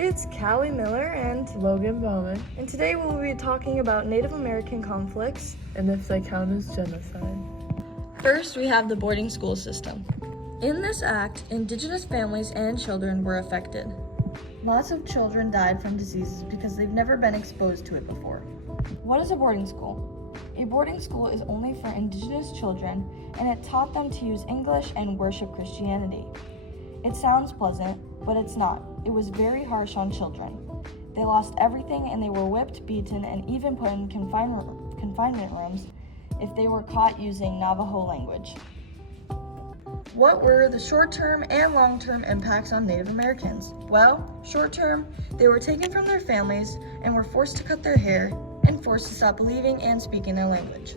It's Kalli Miller and Logan Bowman, and today we'll be talking about Native American conflicts. and if they count as genocide. First, we have the boarding school system. In this act, Indigenous families and children were affected. Lots of children died from diseases because they've never been exposed to it before. What is a boarding school? A boarding school is only for Indigenous children, and it taught them to use English and worship Christianity. It sounds pleasant, but it's not. It was very harsh on children. They lost everything and they were whipped, beaten, and even put in confinement rooms if they were caught using Navajo language. What were the short-term and long-term impacts on Native Americans? Well, short-term, they were taken from their families and were forced to cut their hair and forced to stop believing and speaking their language.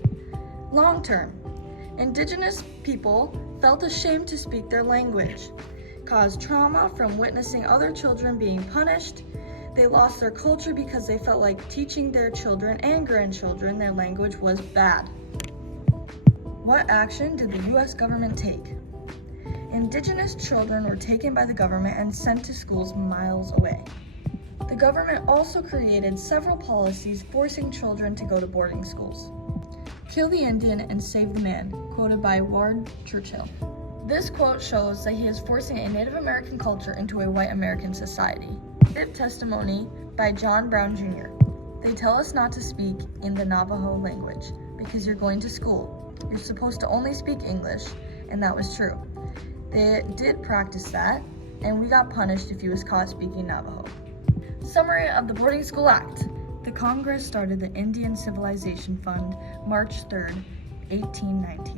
Long-term, Indigenous people felt ashamed to speak their language, caused trauma from witnessing other children being punished. They lost their culture because they felt like teaching their children and grandchildren their language was bad. What action did the U.S. government take? Indigenous children were taken by the government and sent to schools miles away. The government also created several policies forcing children to go to boarding schools. Kill the Indian and save the man, quoted by Ward Churchill. This quote shows that he is forcing a Native American culture into a white American society. Testimony by John Brown Jr. They tell us not to speak in the Navajo language because you're going to school. You're supposed to only speak English, and that was true. They did practice that, and we got punished if he was caught speaking Navajo. Summary of the Boarding School Act. The Congress started the Indian Civilization Fund March 3rd, 1819,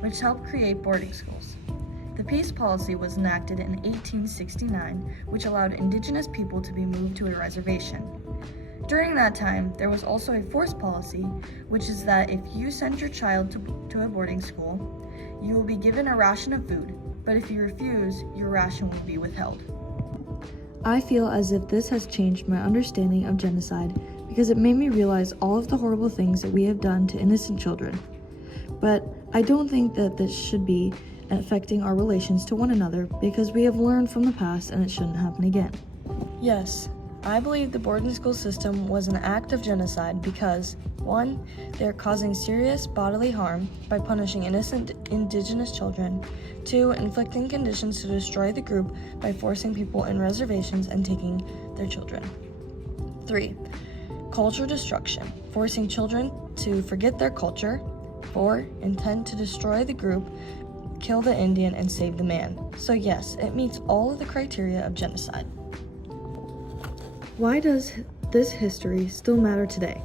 which helped create boarding schools. The peace policy was enacted in 1869, which allowed Indigenous people to be moved to a reservation. During that time, there was also a forced policy, which is that if you send your child to a boarding school, you will be given a ration of food, but if you refuse, your ration will be withheld. I feel as if this has changed my understanding of genocide because it made me realize all of the horrible things that we have done to innocent children. But I don't think that this should be affecting our relations to one another because we have learned from the past and it shouldn't happen again. Yes, I believe the boarding school system was an act of genocide because 1. They are causing serious bodily harm by punishing innocent Indigenous children. 2. Inflicting conditions to destroy the group by forcing people in reservations and taking their children. 3. Culture destruction, forcing children to forget their culture. 4. Intent to destroy the group, kill the Indian, and save the man. So yes, it meets all of the criteria of genocide. Why does this history still matter today?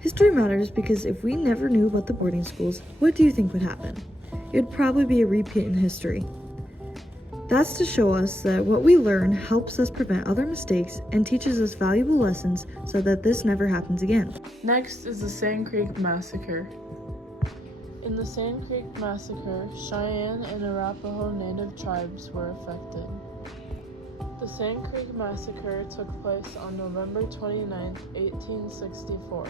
History matters because if we never knew about the boarding schools, what do you think would happen? It would probably be a repeat in history. That's to show us that what we learn helps us prevent other mistakes and teaches us valuable lessons so that this never happens again. Next is the Sand Creek Massacre. In the Sand Creek Massacre, Cheyenne and Arapaho Native tribes were affected. The Sand Creek Massacre took place on November 29, 1864.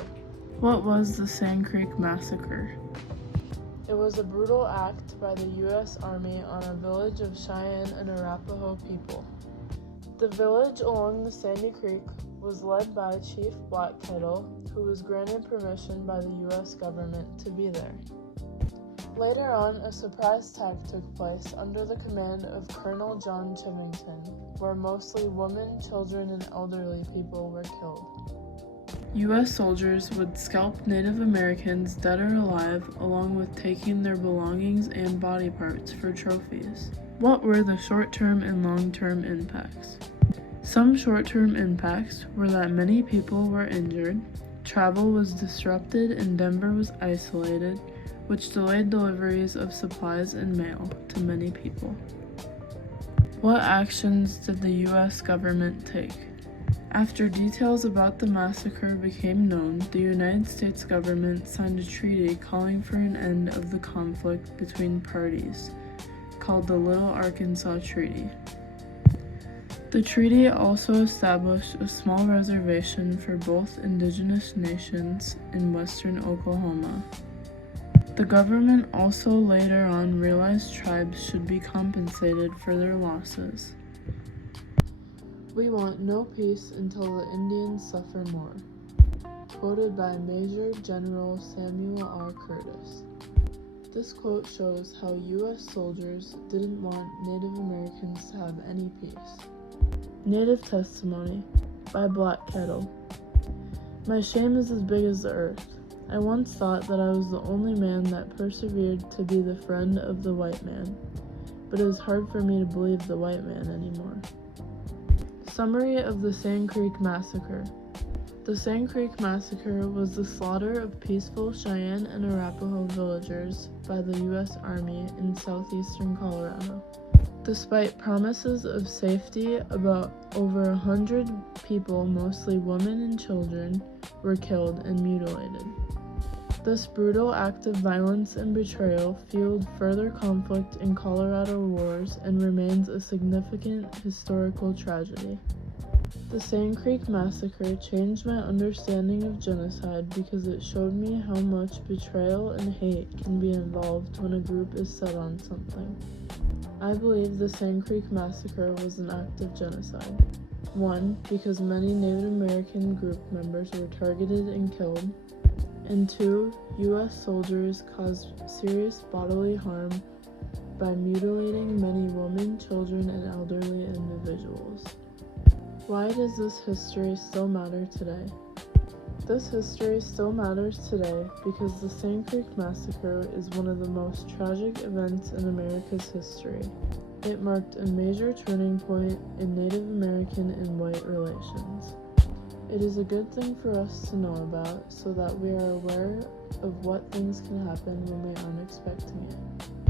What was the Sand Creek Massacre? It was a brutal act by the U.S. Army on a village of Cheyenne and Arapaho people. The village along the Sandy Creek was led by Chief Black Kettle, who was granted permission by the U.S. government to be there. Later on, a surprise attack took place under the command of Colonel John Chivington, where mostly women, children, and elderly people were killed. U.S. soldiers would scalp Native Americans dead or alive, along with taking their belongings and body parts for trophies. What were the short-term and long-term impacts? Some short-term impacts were that many people were injured, travel was disrupted, and Denver was isolated, which delayed deliveries of supplies and mail to many people. What actions did the U.S. government take? After details about the massacre became known, the United States government signed a treaty calling for an end of the conflict between parties, called the Little Arkansas Treaty. The treaty also established a small reservation for both indigenous nations in western Oklahoma. The government also later on realized tribes should be compensated for their losses. "We want no peace until the Indians suffer more." Quoted by Major General Samuel R. Curtis. This quote shows how U.S. soldiers didn't want Native Americans to have any peace. Native Testimony by Black Kettle. My shame is as big as the earth. I once thought that I was the only man that persevered to be the friend of the white man, but it is hard for me to believe the white man anymore. Summary of the Sand Creek Massacre. The Sand Creek Massacre was the slaughter of peaceful Cheyenne and Arapaho villagers by the U.S. Army in southeastern Colorado. Despite promises of safety, about over 100 people, mostly women and children, were killed and mutilated. This brutal act of violence and betrayal fueled further conflict in Colorado wars and remains a significant historical tragedy. The Sand Creek Massacre changed my understanding of genocide because it showed me how much betrayal and hate can be involved when a group is set on something. I believe the Sand Creek Massacre was an act of genocide. 1. Because many Native American group members were targeted and killed. And 2. U.S. soldiers caused serious bodily harm by mutilating many women, children, and elderly individuals. Why does this history still matter today? This history still matters today because the Sand Creek Massacre is one of the most tragic events in America's history. It marked a major turning point in Native American and white relations. It is a good thing for us to know about so that we are aware of what things can happen when we aren't expecting it.